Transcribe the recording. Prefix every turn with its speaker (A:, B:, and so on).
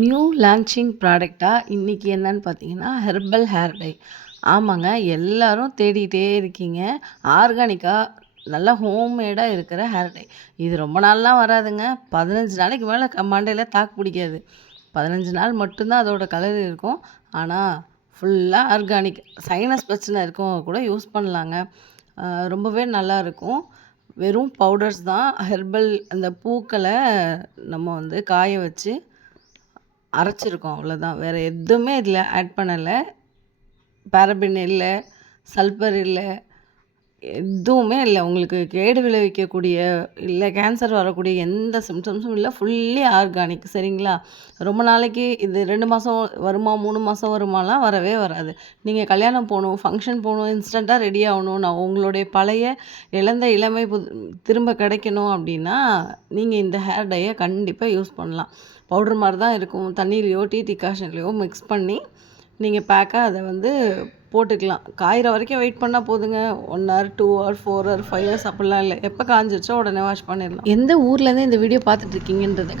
A: New launching ப்ராடக்டாக இன்றைக்கி என்னன்னு பார்த்தீங்கன்னா ஹெர்பல் ஹேர் டை. ஆமாங்க எல்லோரும் தேடிகிட்டே இருக்கீங்க. ஆர்கானிக்காக நல்லா ஹோம்மேடாக இருக்கிற ஹேர் டை. இது ரொம்ப நாள்லாம் வராதுங்க. பதினஞ்சு நாளைக்கு மேலே மண்டையில் தாக்கு பிடிக்காது. பதினஞ்சு நாள் மட்டும்தான் அதோட கலர் இருக்கும். ஆனால் ஃபுல்லாக ஆர்கானிக். சைனஸ் பிரச்சனை இருக்கவங்க கூட யூஸ் பண்ணலாங்க. ரொம்பவே நல்லா இருக்கும். வெறும் பவுடர்ஸ் தான். ஹெர்பல் அந்த பூக்களை நம்ம வந்து காய வச்சு அரைச்சிருக்கோம் அவ்வளோதான் வேறு எதுவுமே இதில் ஆட் பண்ணலை. பேரபின் இல்லை சல்பர் இல்லை எதுவுமே இல்லை. உங்களுக்கு கேடு விளைவிக்கக்கூடிய இல்லை கேன்சர் வரக்கூடிய எந்த சிம்டம்ஸும் இல்லை. ஃபுல்லி ஆர்கானிக் சரிங்களா? ரொம்ப நாளைக்கு இது ரெண்டு மாதம் வருமா மூணு மாதம் வருமாலாம் வரவே வராது. நீங்கள் கல்யாணம் போகணும் ஃபங்க்ஷன் போகணும் இன்ஸ்டண்ட்டாக ரெடி ஆகணும். நான் உங்களுடைய பழைய இழந்த இளமை புது திரும்ப கிடைக்கணும் அப்படின்னா நீங்கள் இந்த ஹேர் டையை கண்டிப்பாக யூஸ் பண்ணலாம். பவுடர் மாதிரி தான் இருக்கும். தண்ணியிலையோ டீ டிகாஷன்லேயோ மிக்ஸ் பண்ணி நீங்கள் பேக்காக அதை வந்து போட்டுக்கலாம். காயிற வரைக்கும் வெயிட் பண்ணால் போதுங்க. One hour two hour four hour five hours அப்படிலாம் இல்லை. எப்போ காஞ்சிருச்சோ உடனே வாஷ் பண்ணிடலாம். எந்த ஊர்லேருந்து இந்த வீடியோ பார்த்துட்டு இருக்கீங்கன்றது